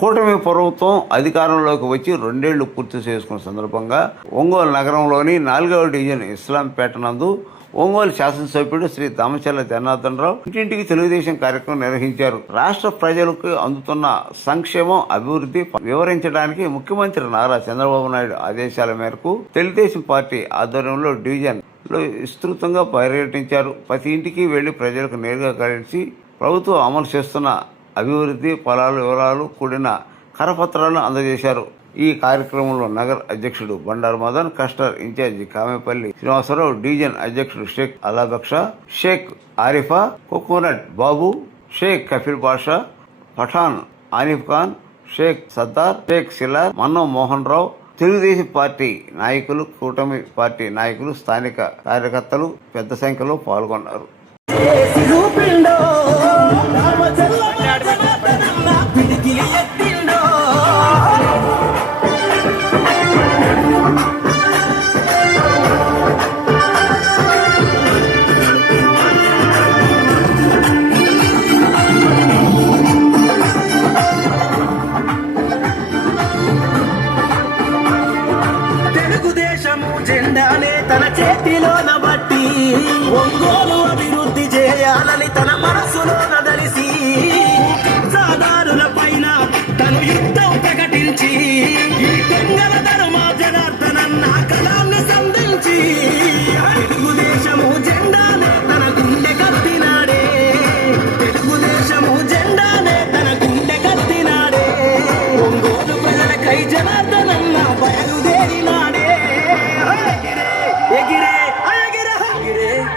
కూటమి ప్రభుత్వం అధికారంలోకి వచ్చి 2 ఏళ్లు పూర్తి చేసుకున్న సందర్భంగా ఒంగోలు నగరంలోని 4వ డివిజన్ ఇస్లాంపేట నందు ఒంగోలు శాసనసభ్యుడు శ్రీ దామచర్ల జనార్దన్ రావు ఇంటింటికి తెలుగుదేశం కార్యక్రమం నిర్వహించారు. రాష్ట్ర ప్రజలకు అందుతున్న సంక్షేమం, అభివృద్ధి వివరించడానికి ముఖ్యమంత్రి నారా చంద్రబాబు నాయుడు ఆదేశాల మేరకు తెలుగుదేశం పార్టీ ఆధ్వర్యంలో డివిజన్ లో విస్తృతంగా పర్యటించారు. ప్రతి ఇంటికి వెళ్లి ప్రజలకు నేరుగా కలిసి ప్రభుత్వం అమలు చేస్తున్న అభివృద్ధి ఫలాలు వివరాలు కూడిన కరపత్రాలను అందజేశారు. ఈ కార్యక్రమంలో నగర అధ్యక్షుడు బండారు మదన్, కస్టర్ ఇన్ఛార్జి కామేపల్లి శ్రీనివాసరావు, డివిజన్ అధ్యక్షుడు షేక్ అలాబక్ష, షేక్ ఆరిఫా, కోకోనట్ బాబు, షేక్ కఫీల్ బాషా, పఠాన్ ఆనిఫ్ ఖాన్, షేక్ సర్దార్, షేక్ సిలార్, మన్నం మోహన్ రావు, తెలుగుదేశం పార్టీ నాయకులు, కూటమి పార్టీ నాయకులు, స్థానిక కార్యకర్తలు పెద్ద సంఖ్యలో పాల్గొన్నారు. జెండానే తన చేతిలోన బట్టి ఒంగోలు అభివృద్ధి చేయాలని తన మనసులో నదలిసి సాధారుల పైన తను యుద్ధం ప్రకటించి ఈ దొంగల ధర్మా జనార్దనన్న కళాన్ని సంధించి తెలుగుదేశము జెండానే తన గుండె కత్తినాడే, తెలుగుదేశము జెండానే తన గుండె కత్తినాడే, ఒంగోలు ప్రజలకై జనార్దనన్న బయలుదేరినాడే.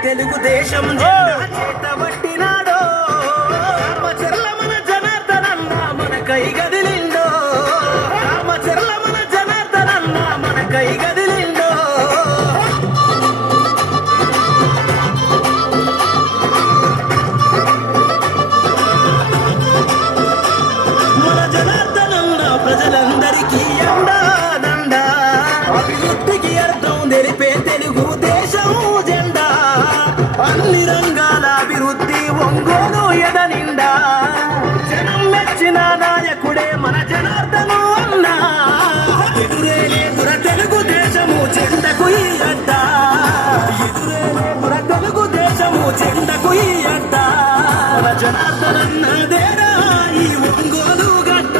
తెలుగుదేశం చేతబట్టినాడో రామచర్ల మన జనార్దనన్న మన కై గదిలిండో, రామచర్ల మన జనార్దనన్న మన కై గదిలిండో. మన జనార్దనన్న ప్రజలందరికీ అండా దండ, అభివృద్ధికి అర్థం తెలిపే తెలుగుదేశం జెండా, అన్ని రంగాల అభివృద్ధి ఒంగోలు ఎదనిండా, జనం మెచ్చిన నాయకుడే మన జనార్దను అన్నా, ఎదురే లేదుర తెలుగుదేశము జెండకు ఈ అడ్డ, ఎదురే లేదుర తెలుగుదేశము జెండకు ఈ అడ్డ, మన జనార్దనన్నదేరా ఈ ఒంగోలు గడ్డ.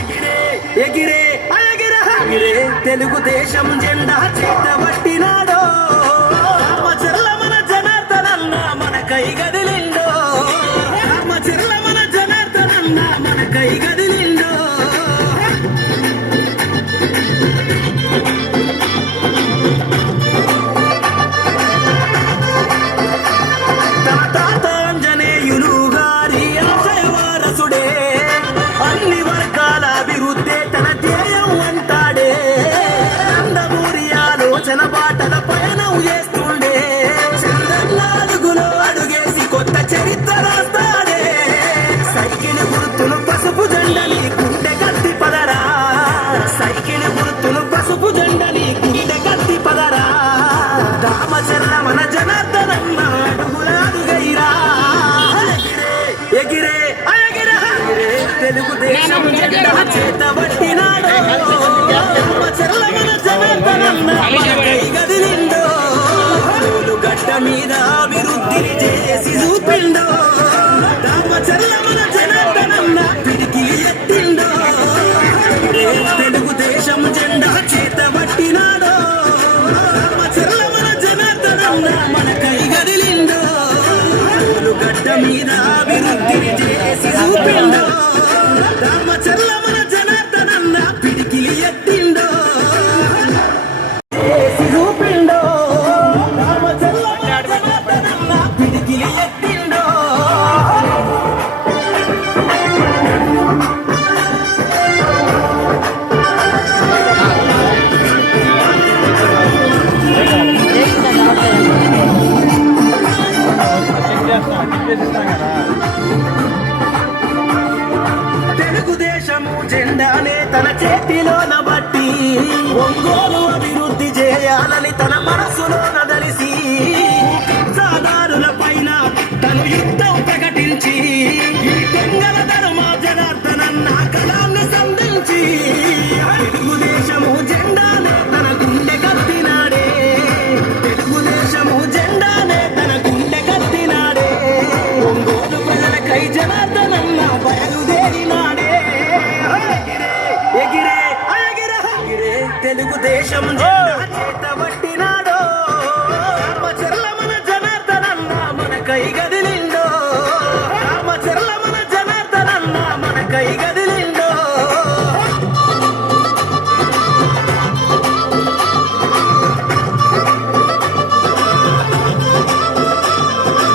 ఎగిరే ఎగిరే ఎగిరే ఎగిరే తెలుగుదేశం జెండా చేతబట్టినాడో రామచర్ల మన జనార్దనన్న మన కై గదిలిండో, రామచర్ల మన జనార్దనన్న మన కై గదిలిండో. తన తాత ఆంజనేయులు గారి ఆశయ వారసుడే, అన్ని వర్గాల అభివృద్ధి తన ధ్యేయం అంటాడే, నందమూరి ఆలోచన బాటల పయనం చేస్తుండే, చంద్రనాలుగులో అడుగేసి కొత్త చరిత్ర రాస్తాడే, సైకిల్ గుర్తులు పసుపు జెండని గుండె కత్తి పదరా, సైకిల్ గుర్తులు పసుపు జెండని గుండె కత్తి పదరా, రామచర్ల మన జనార్దనన్న అడుగులాడుగైరా. ఎగిరే ఎగిరే ఎగిరే తెలుగుదేశం జెండా చేతబట్టినాడో రామచర్ల మన జనార్దనన్న మన కై గదిలిండో, గడ్డ మీద అభివృద్ధిని చేసి చూపిండో, రామచర్ల మన జనార్దనన్న పిడికిలి ఎత్తిండో, తెలుగుదేశం జెండా చేతబట్టినాడో రామచర్ల మన జనార్దనన్న మన కై గదిలిండో, గడ్డ మీద అభివృద్ధిని చేసి చూపిండో, రామచర్ల మన జనార్దనన్న పిడికిలి ఎత్తిండో, చేసి చూపిండో, రామచర్ల మన జనార్దనన్న పిడికిలి ఎత్తిండో. తెలుగుదేశము జెండానే తన చేతిలోన బట్టి ఒంగోలు అభివృద్ధి చేయాలని తన మనసులో నదలిసి సాధారుల పైన తను యుద్ధం ప్రకటించి ఈ దొంగల ధర్మా జనార్దనన్న జనార్దనన్న బయలుదేరినాడే. ఎగిరే ఎగిరే తెలుగుదేశం జెండా చేతబట్టినాడో. రామచర్ల మన జనార్దనన్న మన కై గదిలిండో. రామచర్ల మన జనార్దనన్న మన కై గదిలిండో.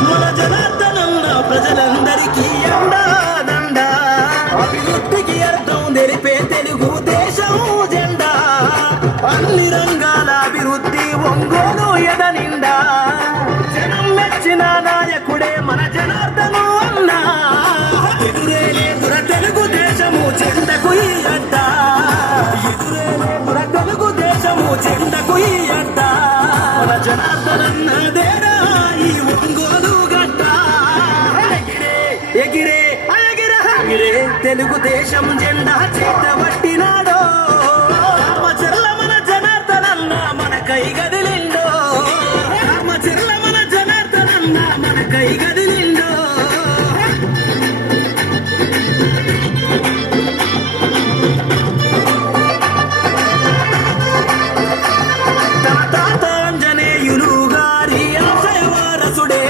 మన జనార్దనన్న ప్రజలందరికీ అండాదండ. అభివృద్ధికి అర్థం తెలిపే తెలుగుదేశం జెండా. అన్ని రంగాల అభివృద్ధి ఒంగోలు ఎదనిండా. జనం మెచ్చిన నాయకుడే మన జనార్దను అన్న. ఎదురేలేదుర తెలుగుదేశము జెండకు ఈ అడ్డ. ఎదురేలేదుర తెలుగుదేశము జెండకు ఈ అడ్డ. మన జనార్దనన్నదేరా ఈ ఒంగోలు గడ్డ. ఎగిరే ఎగిరే తెలుగుదేశం జెండా చేతబట్టినాడో. రామచర్ల మన జనార్దనన్న మన కై గదిలిండో. రామచర్ల మన జనార్దనన్న మన కై గదిలిండో. తన తాత ఆంజనేయులు గారి ఆశయ వారసుడే.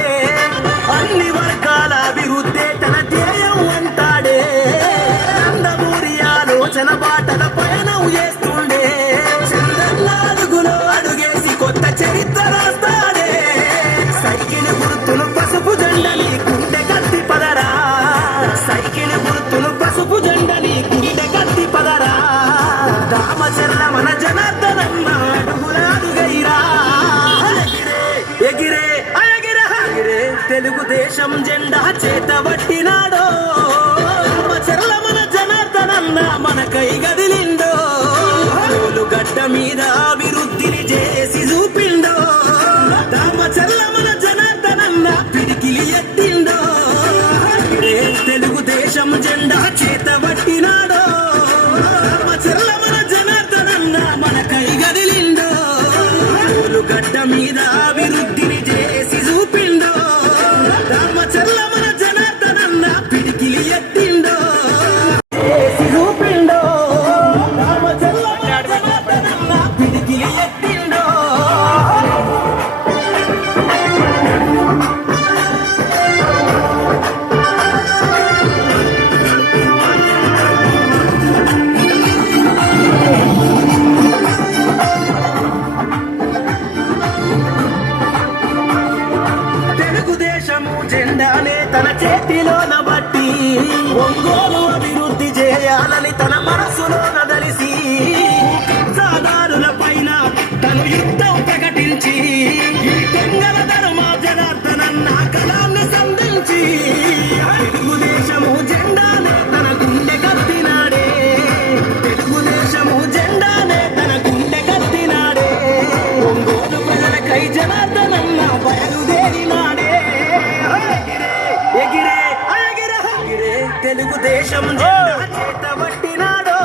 అన్ని వర్గాల అభివృద్ధి తన ధ్యేయం అంటాడే. నందమూరి ఆలోచన బాటల పయనం చేస్తుండే. చంద్రనాలుగులో అడుగేసి కొత్త చరిత్ర రాస్తాడే. సైకిల్ గుర్తులు పసుపు జెండని గుండె కత్తి పదరా. సైకిల్ గుర్తులు పసుపు జెండని గుండె కత్తి పదరా. రామచర్ల మన జనార్దనన్న అడుగులాడుగైరా. ఎగిరే ఎగిరే తెలుగుదేశం జెండా చేతబట్టినాడో. రామచర్ల మన జనార్దనన్న మన కై గదిలిండో. గడ్డ మీద అభివృద్ధిని చేసి చూపిండో. రామచర్ల మన జనార్దనన్న పిడికిలి ఎత్తిండో. తెలుగుదేశం జెండా చేతబట్టినాడో. రామచర్ల మన జనార్దనన్న మన కై గదిలిండో. గడ్డ మీద అభివృద్ధిని చేసి చూపిండో. రామచర్ల మన జనార్దనన్న పిడికిలి ఎత్తిండో. చేసి చూపిండో. రామచర్ల మన జనార్దనన్న పిడికిలి ఎత్తిండో. తెలుగుదేశము జెండానే తన చేతిలోన బట్టి ఒంగోలు అభివృద్ధి చేయాలని తన మనసులోన దలిసి సాధారుల పైన తను యుద్ధం ప్రకటించి ఈ దొంగల ధర్మ జనార్దనన్న కళాన్ని సంధించి తెలుగుదేశము జెండానే తన గుండె కత్తినాడే. తెలుగుదేశము జెండానే తన గుండె కత్తినాడే. ఒంగోలు ప్రజలకై జనార్దనన్న బయలుదేరినాడే. ఎగిరే ఎగిరే తెలుగుదేశం జెండా చేతబట్టినాడో.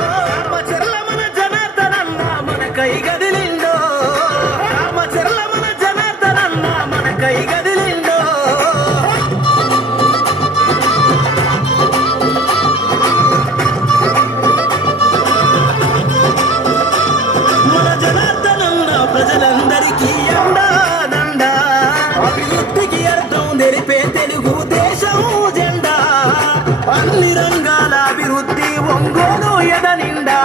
రామచర్ల మన జనార్దనన్న మన కై గదిలిండో. రామచర్ల మన జనార్దనన్న మన కై గదిలిండో. మన జనార్దనన్న ప్రజలందరికీ అండాదండ. అభివృద్ధికి అర్థం తెలిపే తెలుగుదేశం జెండా. అన్ని రంగాల అభివృద్ధి ఒంగోలు ఎదనిండా.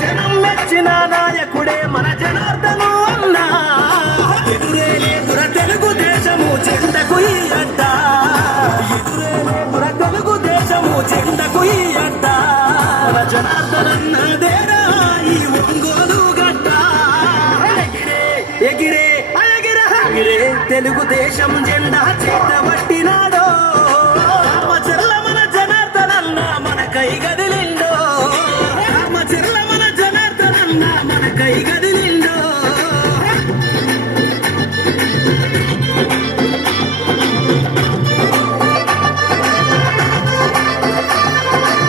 జనం మెచ్చిన నాయకుడే మన జనార్దను అన్న. ఎదురేలేదుర తెలుగుదేశము జెండకు ఈ అడ్డ. ఎదురేలేదుర తెలుగుదేశము జెండకు ఈ అడ్డ. మన జనార్దనన్నదేరా ఈ ఒంగోలు గడ్డ. ఎగిరే ఎగిరే తెలుగుదేశం జెండా చేతబట్టినాడో. రామచర్ల మన జనార్దనన్న మన కై గదిలిండో. రామచర్ల మన జనార్దనన్న మన కై గదిలిండో.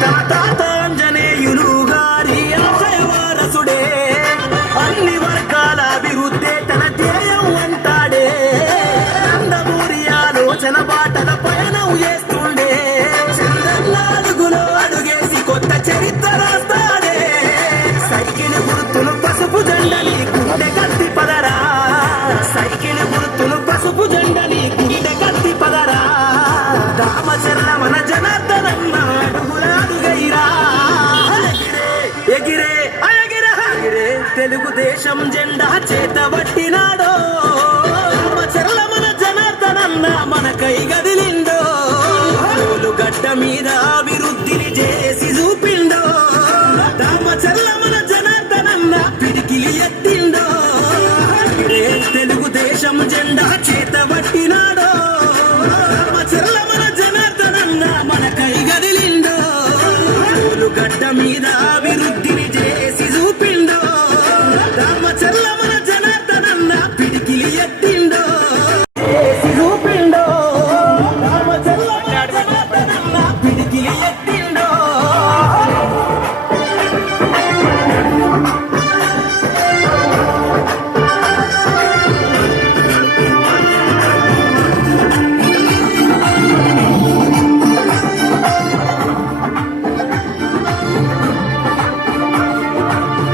తన తాత ఆంజనేయులు గారి ఆశయ వారసుడే. అన్ని వర్గాల అభివృద్ధి తన ధ్యేయం అంటాడే. నందమూరి ఆలోచన బాటల మన జనార్దనన్న అడుగులాడుగైరా ఎగిరే అయగిరే ఎగిరే తెలుగుదేశం జెండా చేతబట్టినాడో చెర్ల మన జనార్దనన్న మనకై గదిలిండో గడ్డ మీద అభివృద్ధిని చేసి చూపిండో చెర్ల మన జనార్దనన్న పిడికిలి ఎత్తిండో తెలుగుదేశం జెండా చేతబట్టినాడో చెర్ల మన జనార్దనన్న మనకై గదిలిండో గడ్డ మీద అభివృద్ధిని చేసి చూపిండో చెర్ల మన జనార్దనన్న పిడికిలి ఎత్తిండో చేసి చూపిండో చెర్ల మన జనార్దనన్న పిడికిలి ఎత్తిండో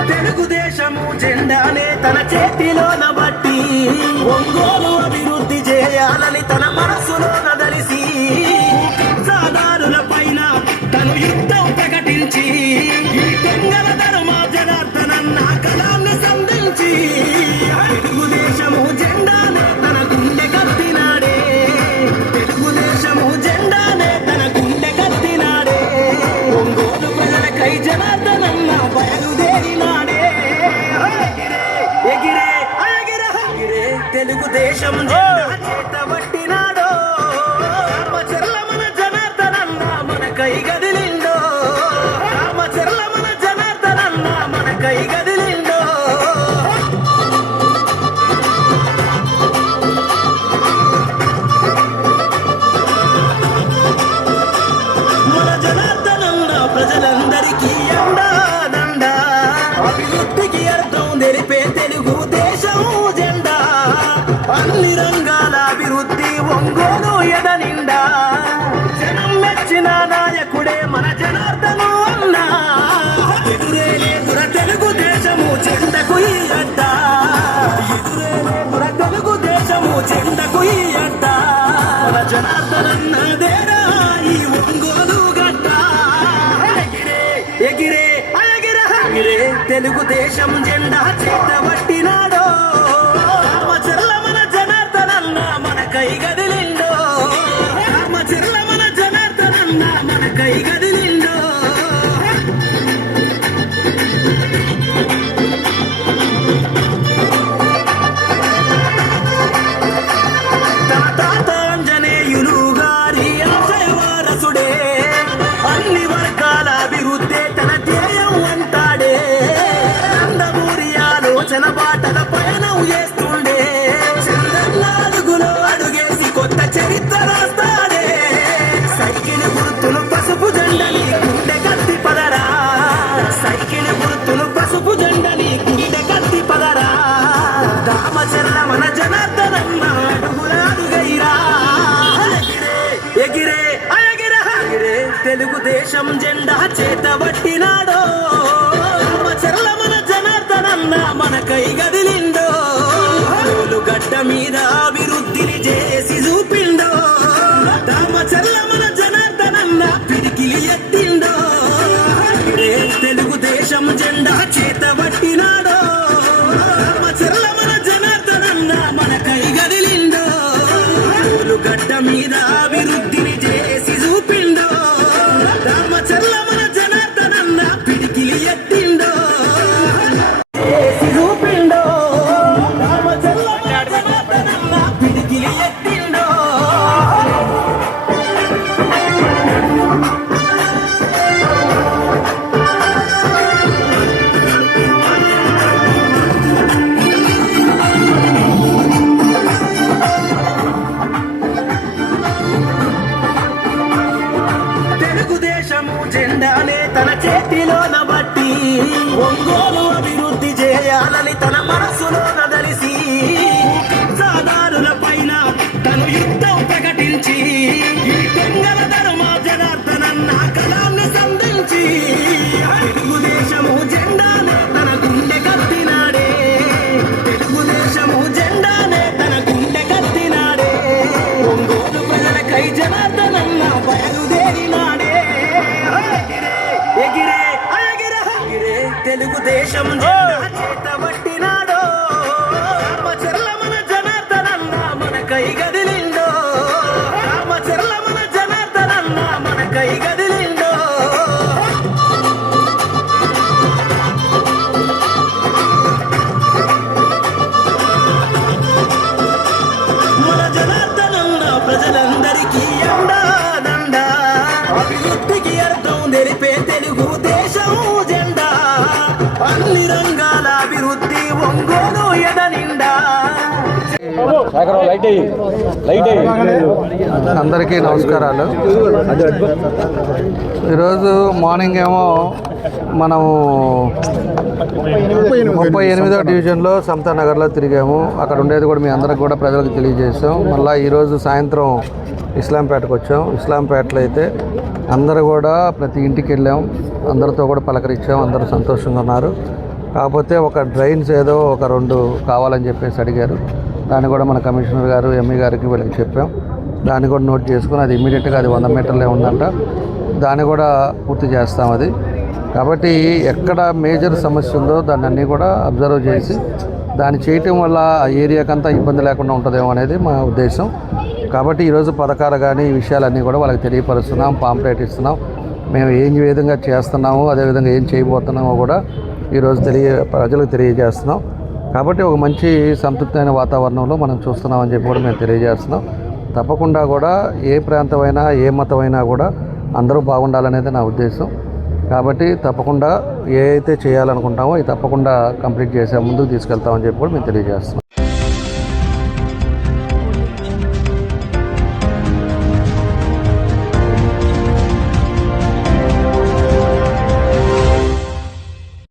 తెలుగుదేశము జెండానే తన చేతిలోన బట్టి ఒంగోలు అభివృద్ధి చేయాలని తన మనసులోన దలిసి సాధారుల పైన తను యుద్ధం ప్రకటించి ఈ దొంగల ధర్మా జనార్దనన్న కళాన్ని సంధించి తెలుగుదేశము జెండానే తన గుండె కత్తినాడే తెలుగుదేశము జెండానే తన గుండె కత్తినాడే ఒంగోలు ప్రజలకై జనార్దనన్న బయలుదేరినాడే ఎగిరే అయగిరే ఎగిరే తెలుగుదేశం జెండా చేతబట్టినాడో చెర్ల మన జనార్దనన్న మనకై గదిలిండో చెర్ల మన జనార్దనన్న మనకై గదిలిండో మన జనార్దనన్న ప్రజలందరికీ అండాదండ అభివృద్ధికి అర్థం తెలిపే తెలుగుదేశం జెండా అన్ని రంగాల అభివృద్ధి ఒంగోలు ఎదనిండా జనం మెచ్చిన నాయకుడే మన జనార్దను అన్నా ఎదురే లేదుర తెలుగుదేశము చెండకు ఈ అడ్డ ఎదురే లేదుర తెలుగుదేశము చెండకు ఈ అడ్డ మన జనార్దనన్నదేరా ఈ ఒంగోలు గడ్డ ఎగిరే ఎగిరే అయగిరే ఎగిరే తెలుగుదేశం జెండా చేతబట్టినాడో చెర్ల మన జనార్దనన్న మనకై గదిలిండో చెర్ల మన జనార్దనన్న మనకై గదిలిండో తన తాత ఆంజనేయులు గారి ఆశయ వారసుడే అన్ని వర్గాల అభివృద్ధి తన ధ్యేయం అంటాడే నందమూరి ఆలోచన బాటల పయనం చేస్తుండే చంద్రనాలుగులో అడుగేసి కొత్త చరిత్ర రాస్తాడే సైకిల్ గుర్తును పసుపు జెండని గుండె కత్తి పదరా సైకిల్ గుర్తును పసుపు జెండని గుండె కత్తి పదరా దామచెర్ల మన జనార్దనన్న అడుగులాడుగైరా ఎగిరే ఎగిరే అయగిరే ఎగిరే తెలుగుదేశం జెండా చేతబట్టినాడో చెర్ల మన జనార్దనన్న మనకై గదిలిండో గడ్డ మీద అభివృద్ధిని చేసి చూపిండో చెర్ల మన జనార్దనన్న పిడికిలి ఎత్తిండో తెలుగుదేశం జెండా చేతబట్టినాడో చెర్ల మన జనార్దనన్న మనకై గదిలిండో గడ్డ మీద అభివృద్ధిని చేసి చూపిండో చెర్ల మన జనార్దనన్న పిడికిలి ఎత్తిండో చేసి చూపిండో చెర్ల మన జనార్దనన్న పిడికిలి ఎత్తిండో తెలుగుదేశము జెండానే తన చేతిలోన బట్టి ఒంగోలు అభివృద్ధి చేయాలని తన మనసులోన దలిసి సాధారుల పైన తను యుద్ధం ప్రకటించి ఈ దొంగల ధర్మా జనార్దనన్న కళాన్ని సంధించి తెలుగుదేశము జెండానే తన గుండె కత్తినాడే తెలుగుదేశము జెండానే తన గుండె కత్తినాడే ఒంగోలు ప్రజలకై జనార్దనన్న బయలుదేరి దేశం జెండా చేతబట్టినాడో రామచర్ల మన జనార్దనన్న మన కై గదిలిండో రామచర్ల మన జనార్దనన్న మన కై గదిలిండో మన జనార్దనన్న ప్రజలందరికీ అండాదండ అభివృద్ధికి అర్థం తెలిపే తెలుగు దేశం జెండా అన్ని రంగాల అభివృద్ధి ఒంగోలు ఎదనిండా అందరికీ నమస్కారాలు. ఈరోజు మార్నింగ్ ఏమో మనము 38వ డివిజన్లో సమతా నగర్లో తిరిగాము. అక్కడ ఉండేది కూడా మీ అందరికి కూడా ప్రజలకు తెలియజేసాం. మళ్ళీ ఈరోజు సాయంత్రం ఇస్లాంపేటకు వచ్చాం. ఇస్లాంపేటలో అయితే అందరూ కూడా ప్రతి ఇంటికి వెళ్ళాం, అందరితో కూడా పలకరించాం, అందరూ సంతోషంగా ఉన్నారు. కాకపోతే ఒక డ్రైన్స్ ఏదో ఒక 2 కావాలని చెప్పేసి అడిగారు. దాన్ని కూడా మన కమిషనర్ గారు ఎంఈ గారికి వీళ్ళకి చెప్పాం. దాన్ని కూడా నోట్ చేసుకుని అది ఇమీడియట్గా అది 100 మీటర్లే ఉందంట, దాన్ని కూడా పూర్తి చేస్తాం. అది కాబట్టి ఎక్కడ మేజర్ సమస్య ఉందో దాన్ని అన్నీ కూడా అబ్జర్వ్ చేసి దాన్ని చేయటం వల్ల ఆ ఏరియాకంతా ఇబ్బంది లేకుండా ఉంటుందేమో అనేది మా ఉద్దేశం. కాబట్టి ఈరోజు పథకాలు కానీ ఈ విషయాలన్నీ కూడా వాళ్ళకి తెలియపరుస్తున్నాం, పాంప్లెట్ ఇస్తున్నాం. మేము ఏం విధంగా చేస్తున్నాము, అదేవిధంగా ఏం చేయబోతున్నామో కూడా ఈరోజు ప్రజలకు తెలియజేస్తున్నాం. కాబట్టి ఒక మంచి సంతృప్తమైన వాతావరణంలో మనం చూస్తున్నామని చెప్పి కూడా మేము తెలియజేస్తున్నాం. తప్పకుండా కూడా ఏ ప్రాంతమైనా ఏ మతమైనా కూడా అందరూ బాగుండాలనేది నా ఉద్దేశం. కాబట్టి తప్పకుండా ఏ అయితే చేయాలనుకుంటామో అది తప్పకుండా కంప్లీట్ చేసే ముందుకు తీసుకెళ్తామని చెప్పి కూడా మేము తెలియజేస్తున్నాం.